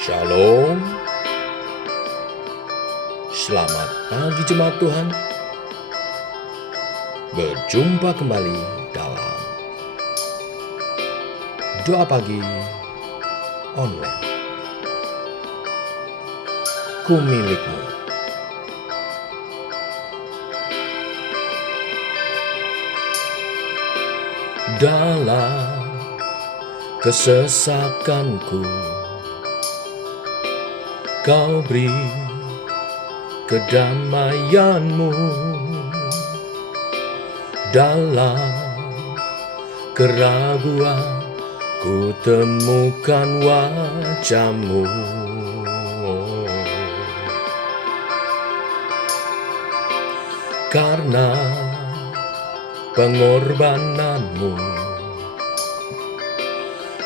Shalom, selamat pagi jemaat Tuhan. Berjumpa kembali dalam doa pagi online. Ku milikmu. Dalam kesesakanku, Kau beri kedamaianmu. Dalam keraguan ku temukan wajah-Mu. Karena pengorbananmu,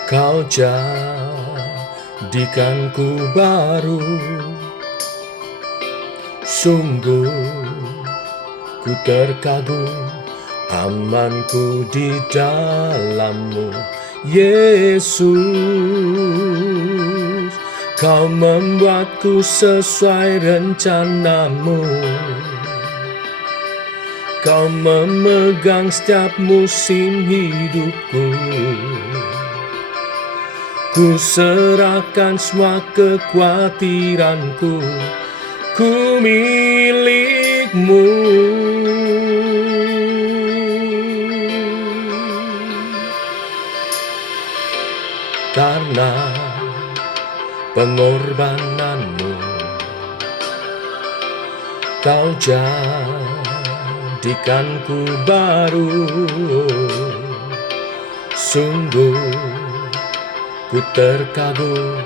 Kau jadikanku baru. Sungguh ku terkagum, amanku di dalam-Mu, Yesus. Kau membuatku sesuai rencana-Mu. Kau memegang setiap musim hidupku. Ku serahkan semua kekhawatiranku, ku milik-Mu. Karena pengorbananmu, Kau jadikanku baru. Sungguh ku terkagum,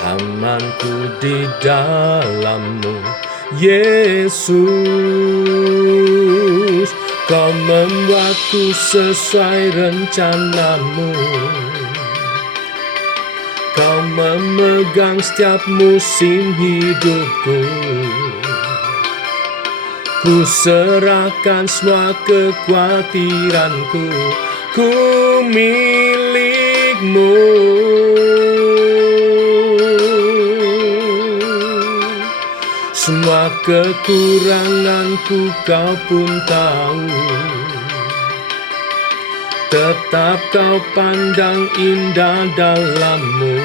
amanku di dalam-Mu, Yesus. Kau membuatku sesuai rencana-Mu. Kau memegang setiap musim hidupku. Ku serahkan semua kekhawatiranku, ku milik-Mu. Semua kekuranganku Kau pun tahu, tetap Kau pandang indah dalam-Mu.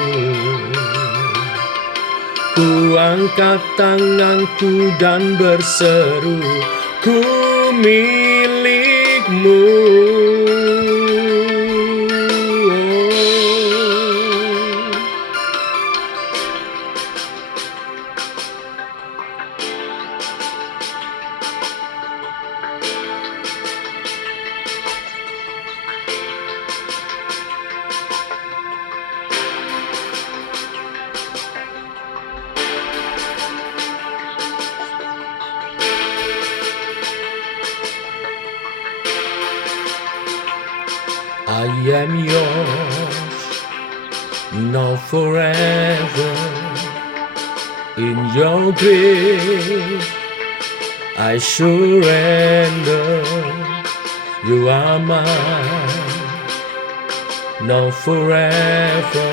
Ku angkat tanganku dan berseru, ku milik-Mu. I am yours, now forever. In your grace I surrender. You are mine, now forever.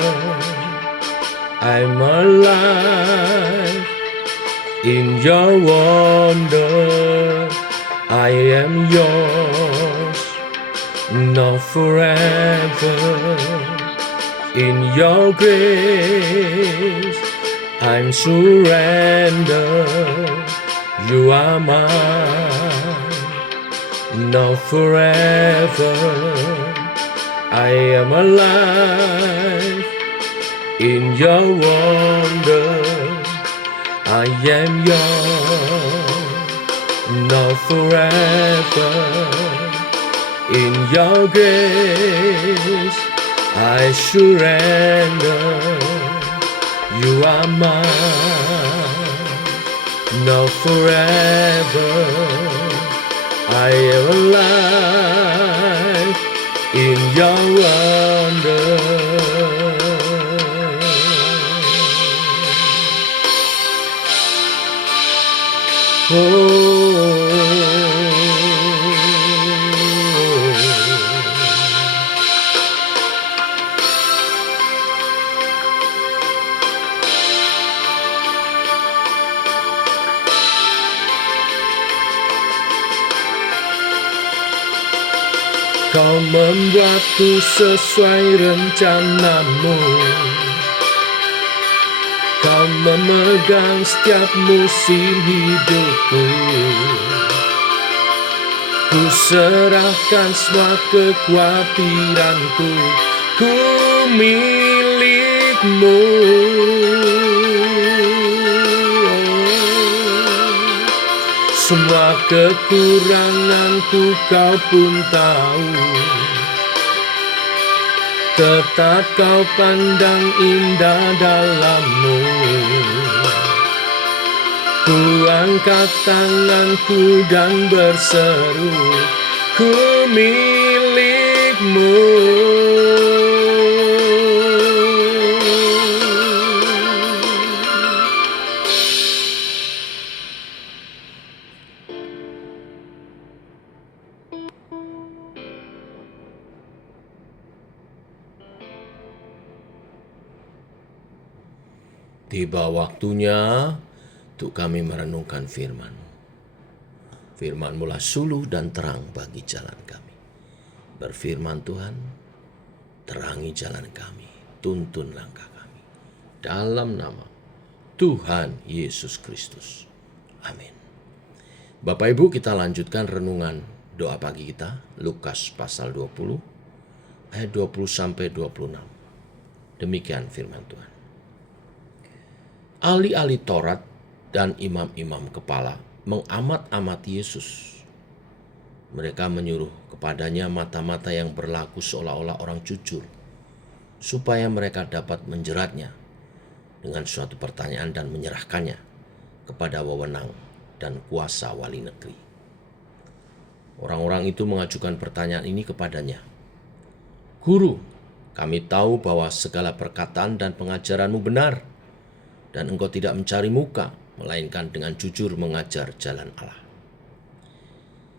I'm alive in your wonder. I am yours, now forever. In your grace I'm surrender. You are mine, now forever. I am alive in your wonder. I am yours, now forever. In your grace I surrender. You are mine, now forever. I am alive in your wonder. membuatku sesuai rencanamu. Kau memegang setiap musim hidupku. Ku serahkan semua kekhawatiranku, ku milikmu. Semua kekuranganku kau pun tahu, tetap kau pandang indah dalammu. Ku angkat tanganku dan berseru, ku milikmu. Tiba waktunya untuk kami merenungkan firman-Mu. Firman-Mu lah suluh dan terang bagi jalan kami. Berfirman Tuhan, terangi jalan kami, tuntun langkah kami. Dalam nama Tuhan Yesus Kristus. Amin. Bapak Ibu, kita lanjutkan renungan doa pagi kita, Lukas pasal 20, ayat 20 sampai 26. Demikian firman Tuhan. Ahli-ahli Taurat dan imam-imam kepala mengamat-amati Yesus. Mereka menyuruh kepadanya mata-mata yang berlaku seolah-olah orang jujur, supaya mereka dapat menjeratnya dengan suatu pertanyaan dan menyerahkannya kepada wewenang dan kuasa wali negeri. Orang-orang itu mengajukan pertanyaan ini kepadanya. Guru, kami tahu bahwa segala perkataan dan pengajaranmu benar, dan engkau tidak mencari muka, melainkan dengan jujur mengajar jalan Allah.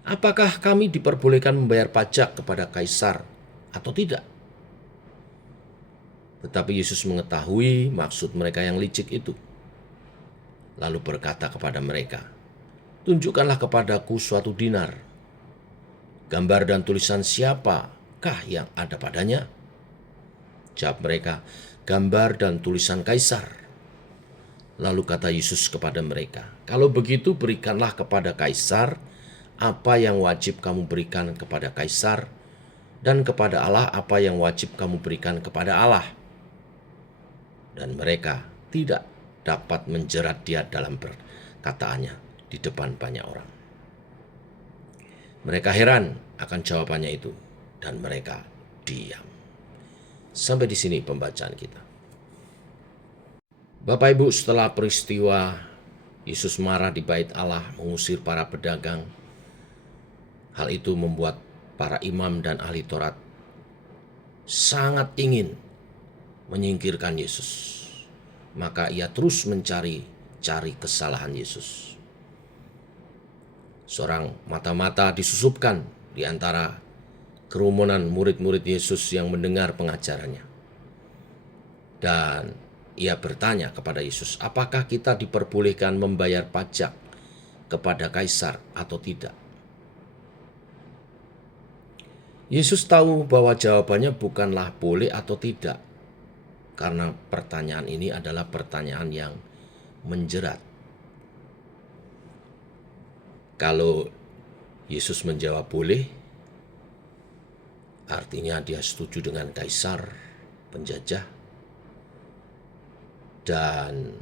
Apakah kami diperbolehkan membayar pajak kepada kaisar atau tidak? Tetapi Yesus mengetahui maksud mereka yang licik itu. Lalu berkata kepada mereka, tunjukkanlah kepadaku suatu dinar. Gambar dan tulisan siapakah yang ada padanya? Jawab mereka, gambar dan tulisan kaisar. Lalu kata Yesus kepada mereka, kalau begitu berikanlah kepada kaisar apa yang wajib kamu berikan kepada kaisar, dan kepada Allah apa yang wajib kamu berikan kepada Allah. Dan mereka tidak dapat menjerat dia dalam perkataannya di depan banyak orang. Mereka heran akan jawabannya itu, dan mereka diam. Sampai di sini pembacaan kita. Bapak Ibu, setelah peristiwa Yesus marah di bait Allah mengusir para pedagang, hal itu membuat para imam dan ahli Taurat sangat ingin menyingkirkan Yesus. Maka ia terus mencari kesalahan Yesus. Seorang mata-mata disusupkan di antara kerumunan murid-murid Yesus yang mendengar pengajarannya. Dan ia bertanya kepada Yesus, apakah kita diperbolehkan membayar pajak kepada kaisar atau tidak? Yesus tahu bahwa jawabannya bukanlah boleh atau tidak, karena pertanyaan ini adalah pertanyaan yang menjerat. Kalau Yesus menjawab boleh, artinya dia setuju dengan kaisar, penjajah, dan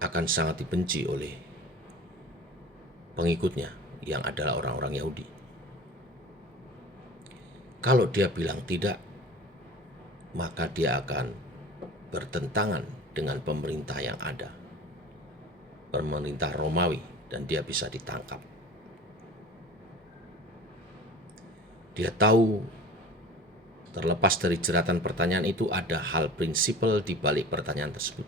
akan sangat dibenci oleh pengikutnya yang adalah orang-orang Yahudi. Kalau dia bilang tidak, maka dia akan bertentangan dengan pemerintah yang ada, pemerintah Romawi, dan dia bisa ditangkap. Dia tahu terlepas dari jeratan pertanyaan itu ada hal prinsipal di balik pertanyaan tersebut.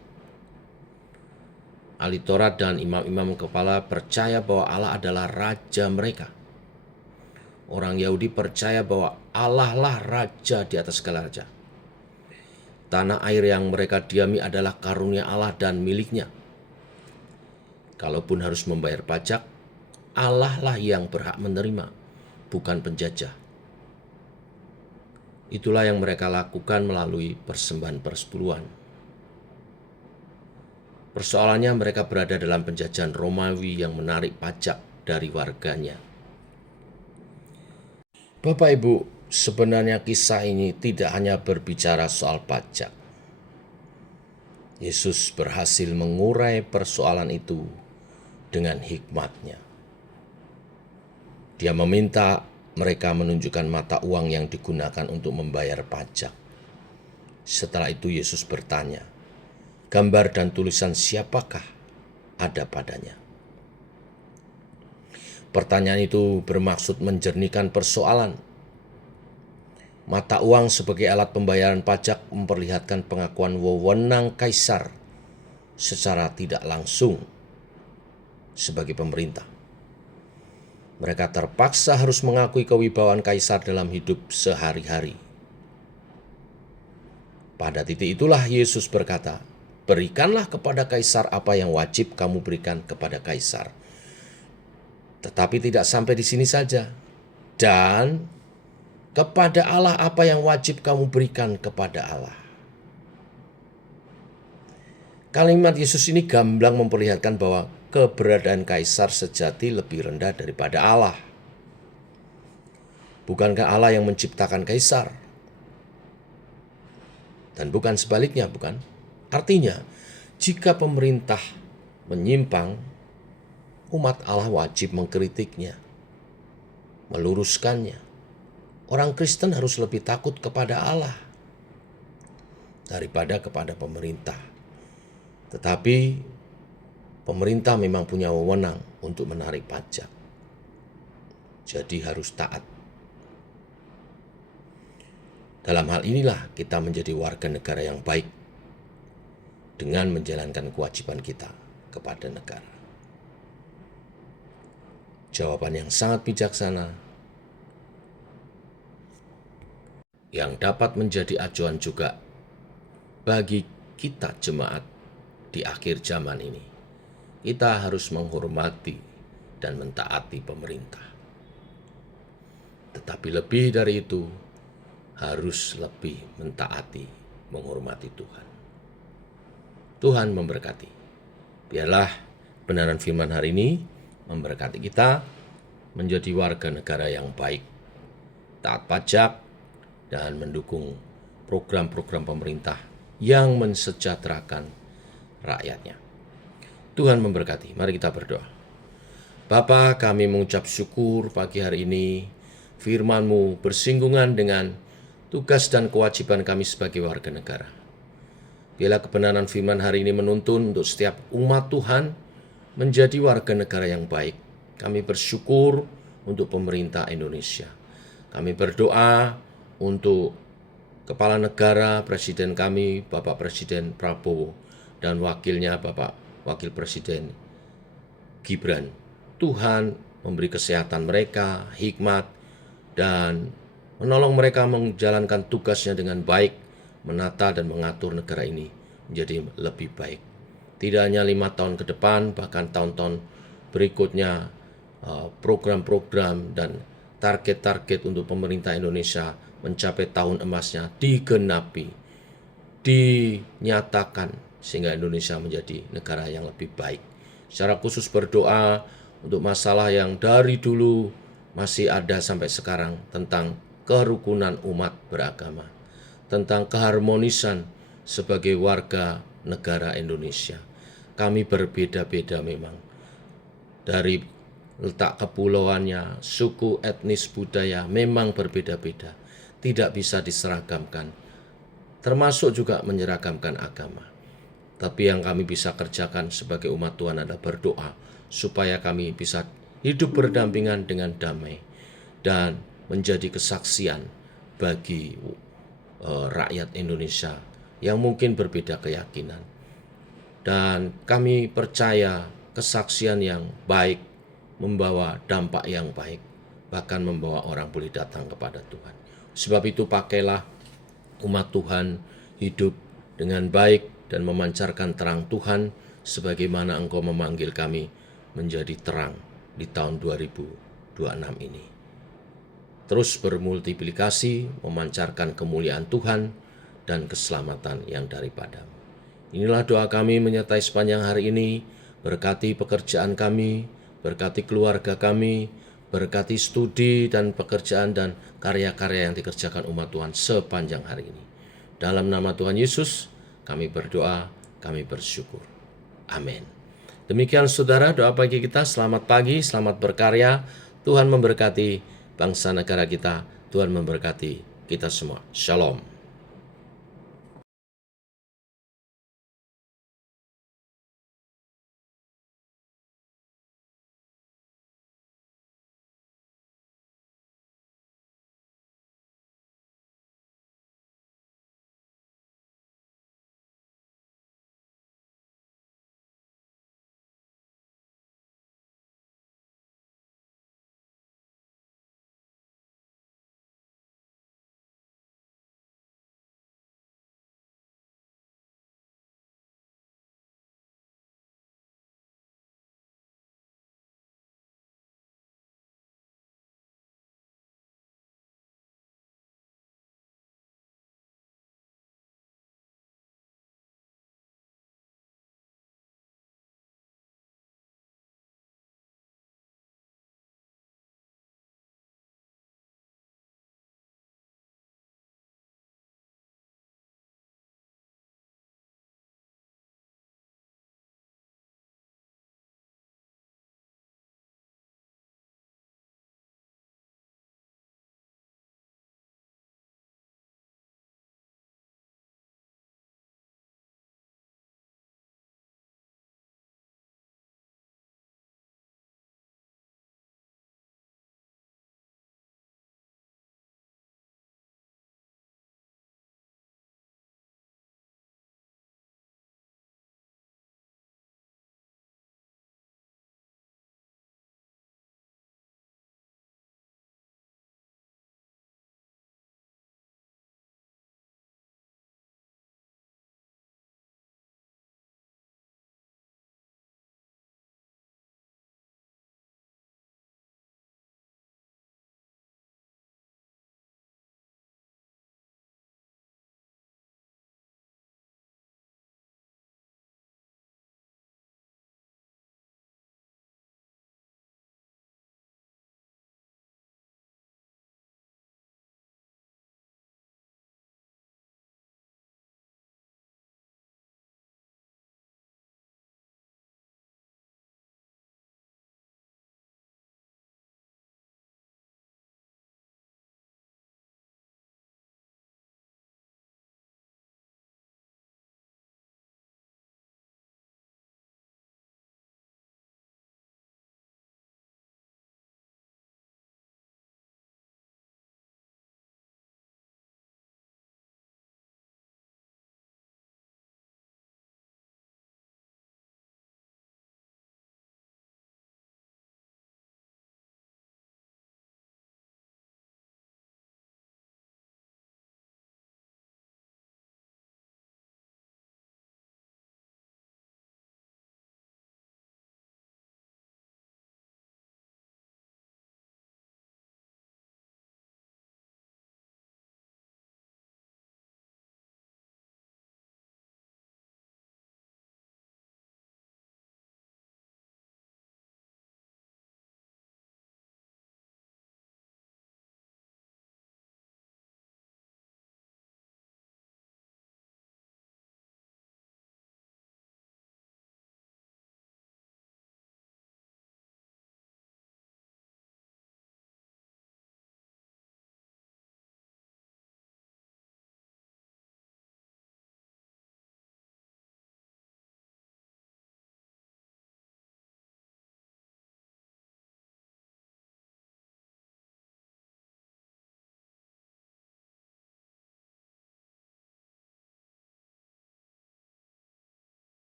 Ahli Taurat dan imam-imam kepala percaya bahwa Allah adalah raja mereka. Orang Yahudi percaya bahwa Allah lah raja di atas segala raja. Tanah air yang mereka diami adalah karunia Allah dan miliknya. Kalaupun harus membayar pajak, Allah lah yang berhak menerima, bukan penjajah. Itulah yang mereka lakukan melalui persembahan persepuluhan. Persoalannya mereka berada dalam penjajahan Romawi yang menarik pajak dari warganya. Bapak Ibu, sebenarnya kisah ini tidak hanya berbicara soal pajak. Yesus berhasil mengurai persoalan itu dengan hikmat-Nya. Dia meminta mereka menunjukkan mata uang yang digunakan untuk membayar pajak. Setelah itu Yesus bertanya, gambar dan tulisan siapakah ada padanya? Pertanyaan itu bermaksud menjernihkan persoalan. Mata uang sebagai alat pembayaran pajak memperlihatkan pengakuan wewenang kaisar secara tidak langsung sebagai pemerintah. Mereka terpaksa harus mengakui kewibawaan kaisar dalam hidup sehari-hari. Pada titik itulah Yesus berkata, berikanlah kepada kaisar apa yang wajib kamu berikan kepada kaisar. Tetapi tidak sampai di sini saja. Dan kepada Allah apa yang wajib kamu berikan kepada Allah. Kalimat Yesus ini gamblang memperlihatkan bahwa keberadaan kaisar sejati lebih rendah daripada Allah. Bukankah Allah yang menciptakan kaisar? Dan bukan sebaliknya, bukan? Artinya, jika pemerintah menyimpang, umat Allah wajib mengkritiknya, meluruskannya. Orang Kristen harus lebih takut kepada Allah daripada kepada pemerintah. Tetapi pemerintah memang punya wewenang untuk menarik pajak. Jadi harus taat. Dalam hal inilah kita menjadi warga negara yang baik dengan menjalankan kewajiban kita kepada negara. Jawaban yang sangat bijaksana yang dapat menjadi acuan juga bagi kita jemaat di akhir zaman ini. Kita harus menghormati dan mentaati pemerintah. Tetapi lebih dari itu, harus lebih mentaati, menghormati Tuhan. Tuhan memberkati. Biarlah benaran firman hari ini memberkati kita menjadi warga negara yang baik, taat pajak, dan mendukung program-program pemerintah yang mensejahterakan rakyatnya. Tuhan memberkati. Mari kita berdoa. Bapa, kami mengucap syukur pagi hari ini firman-Mu bersinggungan dengan tugas dan kewajiban kami sebagai warga negara. Biarlah kebenaran firman hari ini menuntun untuk setiap umat Tuhan menjadi warga negara yang baik. Kami bersyukur untuk pemerintah Indonesia. Kami berdoa untuk Kepala Negara, Presiden kami, Bapak Presiden Prabowo, dan wakilnya Bapak Wakil Presiden Gibran. Tuhan memberi kesehatan mereka, hikmat, dan menolong mereka menjalankan tugasnya dengan baik, menata dan mengatur negara ini menjadi lebih baik. Tidak hanya 5 tahun ke depan, bahkan tahun-tahun berikutnya, program-program dan target-target untuk pemerintah Indonesia mencapai tahun emasnya digenapi, dinyatakan, sehingga Indonesia menjadi negara yang lebih baik. Secara khusus berdoa untuk masalah yang dari dulu masih ada sampai sekarang tentang kerukunan umat beragama, tentang keharmonisan sebagai warga negara Indonesia. Kami berbeda-beda memang, dari letak kepulauannya, suku, etnis, budaya memang berbeda-beda, tidak bisa diseragamkan, termasuk juga menyeragamkan agama. Tapi yang kami bisa kerjakan sebagai umat Tuhan adalah berdoa supaya kami bisa hidup berdampingan dengan damai dan menjadi kesaksian bagi rakyat Indonesia yang mungkin berbeda keyakinan. Dan kami percaya kesaksian yang baik membawa dampak yang baik, bahkan membawa orang boleh datang kepada Tuhan. Sebab itu pakailah umat Tuhan hidup dengan baik dan memancarkan terang Tuhan sebagaimana Engkau memanggil kami menjadi terang di tahun 2026 ini. terus bermultiplikasi, memancarkan kemuliaan Tuhan dan keselamatan yang daripada-Mu. Inilah doa kami menyertai sepanjang hari ini, berkati pekerjaan kami, berkati keluarga kami, berkati studi dan pekerjaan dan karya-karya yang dikerjakan umat Tuhan sepanjang hari ini. Dalam nama Tuhan Yesus, kami berdoa, kami bersyukur. Amin. Demikian saudara doa pagi kita, selamat pagi, selamat berkarya, Tuhan memberkati bangsa negara kita, Tuhan memberkati kita semua. Shalom.